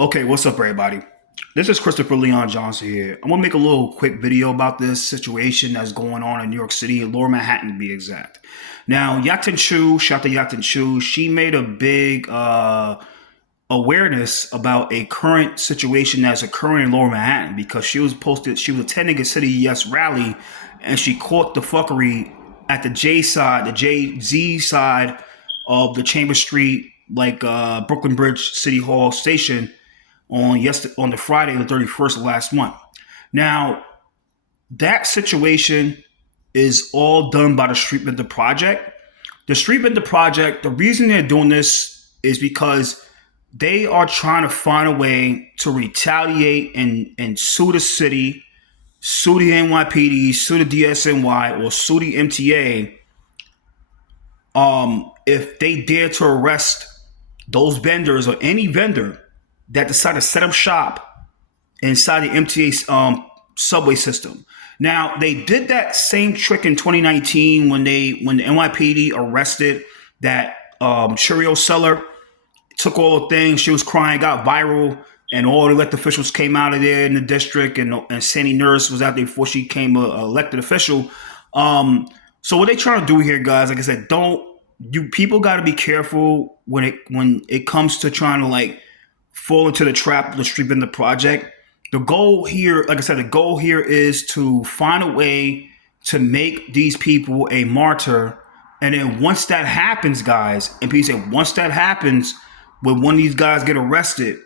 Okay, what's up, everybody? This is Christopher Leon Johnson here. I'm gonna make a little quick video about this situation that's going on in New York City, Lower Manhattan to be exact. Now, Yatin Chu, shout to Yatin Chu, she made a big awareness about a current situation that's occurring in Lower Manhattan because she was attending a City Yes rally, and she caught the fuckery at the J side, the JZ side of the Chamber Street, Brooklyn Bridge City Hall station on the Friday the 31st of last month. Now, that situation is all done by the Street Vendor Project. The Street Vendor Project, the reason they're doing this is because they are trying to find a way to retaliate and sue the city, sue the NYPD, sue the DSNY, or sue the MTA if they dare to arrest those vendors or any vendor that decide to set up shop inside the MTA subway system. Now, they did that same trick in 2019 when the NYPD arrested that Cheerio seller, took all the things. She was crying, got viral, and all the elected officials came out of there in the district, and Sandy Nurse was out there before she became a elected official. So what they trying to do here, guys, like I said, don't you people got to be careful when it comes to trying to fall into the trap of the Street Vendor Project. The goal here, like I said, the goal here is to find a way to make these people a martyr. And then once that happens, guys, and people say once that happens, when one of these guys get arrested,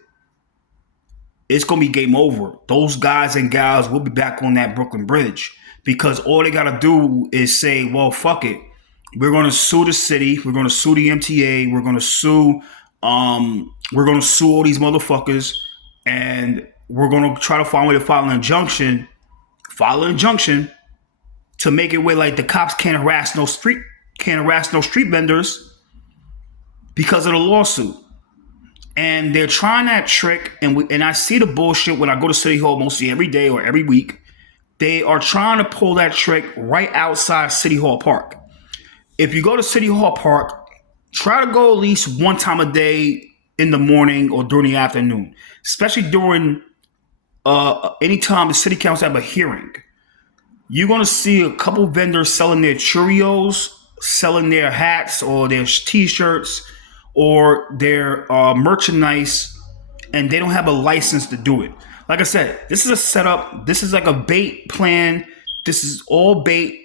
it's going to be game over. Those guys and gals will be back on that Brooklyn Bridge because all they got to do is say, well, fuck it. We're going to sue the city. We're going to sue the MTA. We're going to sue all these motherfuckers, and we're going to try to find a way to file an injunction to make it where the cops can't harass no street vendors because of the lawsuit. And they're trying that trick, and I see the bullshit when I go to City Hall mostly every day or every week. They are trying to pull that trick right outside City Hall Park. If you go to City Hall Park, try to go at least one time a day in the morning or during the afternoon, especially during any time the city council have a hearing. You're going to see a couple vendors selling their Cheerios, selling their hats or their T-shirts or their merchandise, and they don't have a license to do it. Like I said, this is a setup. This is like a bait plan. This is all bait.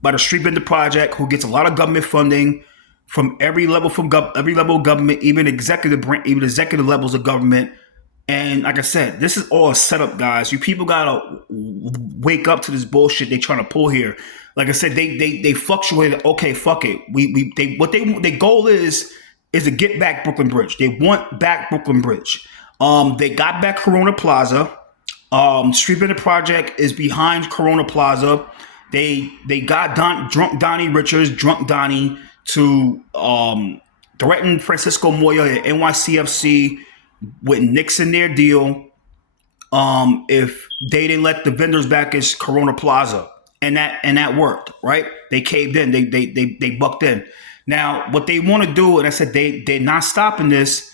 By the Street Vendor Project, who gets a lot of government funding from every level of government, even executive levels of government. And like I said, this is all a setup, guys. You people gotta wake up to this bullshit they trying to pull here. Like I said, they fluctuate. Okay, fuck it. Their goal is to get back Brooklyn Bridge. They want back Brooklyn Bridge. They got back Corona Plaza. Street Vendor Project is behind Corona Plaza. They got Drunk Donnie, to threaten Francisco Moya at NYCFC with Nixon their deal if they didn't let the vendors back at Corona Plaza. And that worked, right? They caved in. They bucked in. Now, what they want to do, and I said they're not stopping this.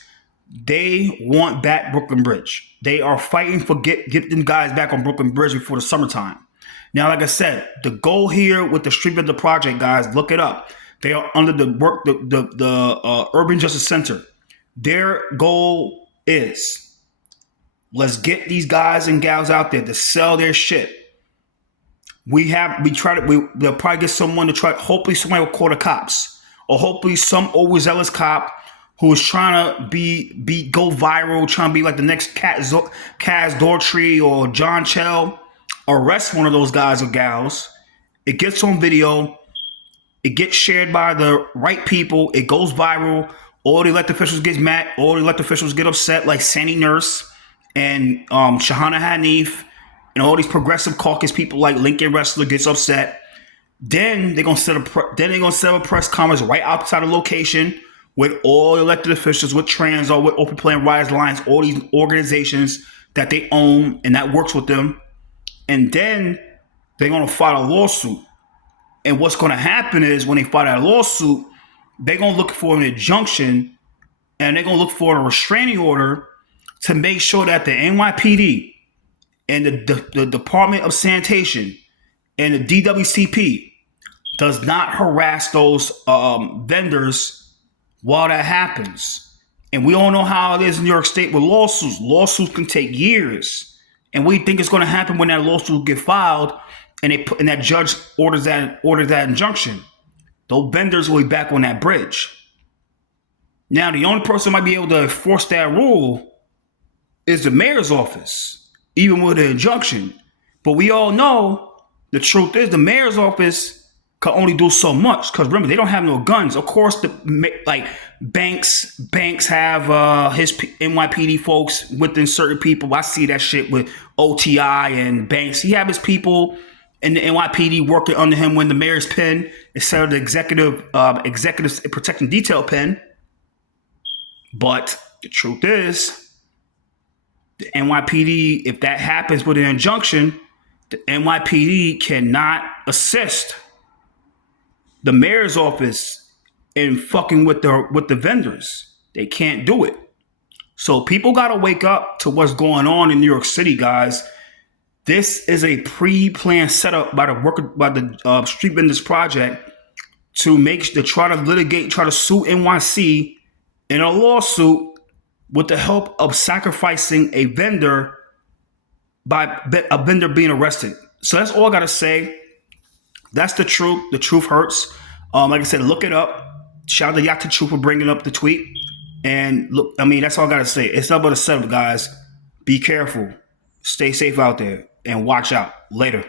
They want back Brooklyn Bridge. They are fighting for get them guys back on Brooklyn Bridge before the summertime. Now, like I said, the goal here with the Street Vendor Project, guys, look it up. They are under the Urban Justice Center. Their goal is let's get these guys and gals out there to sell their shit. They'll probably get someone to try. Hopefully, somebody will call the cops, or hopefully, some overzealous cop who is trying to go viral, trying to be like the next Kaz Daughtry or John Chell. Arrest one of those guys or gals. It gets on video. It gets shared by the right people. It goes viral. All the elected officials get mad. All the elected officials get upset, like Sandy Nurse and Shahana Hanif, and all these progressive caucus people like Lincoln Wrestler gets upset. Then they're gonna set up a press conference right outside the location with all elected officials, with Trans or with Open Plan Rise Alliance, all these organizations that they own and that works with them. And then they're going to file a lawsuit. And what's going to happen is when they file that lawsuit, they're going to look for an injunction and they're gonna look for a restraining order to make sure that the NYPD and the Department of Sanitation and the DWCP does not harass those vendors while that happens. And we all know how it is in New York State with lawsuits. Lawsuits can take years, and we think it's going to happen when that lawsuit get filed, and that judge orders that injunction. Those vendors will be back on that bridge. Now, the only person who might be able to enforce that rule is the mayor's office, even with an injunction. But we all know the truth is the mayor's office can only do so much, because remember, they don't have no guns. Of course, like banks have his NYPD folks within certain people. I see that shit with OTI and Banks. He have his people in the NYPD working under him when the mayor's pen instead of the executive protecting detail pen. But the truth is, the NYPD, if that happens with an injunction, the NYPD cannot assist the mayor's office in fucking with the vendors. They can't do it. So people got to wake up to what's going on in New York City, guys. This is a pre-planned setup by the Street Vendors Project to try to sue NYC in a lawsuit with the help of sacrificing a vendor by a vendor being arrested. So that's all I got to say. That's the truth. The truth hurts. Like I said, look it up. Shout out to Yacht Truth for bringing up the tweet. And look, I mean, that's all I got to say. It's not but a setup, guys. Be careful. Stay safe out there and watch out. Later.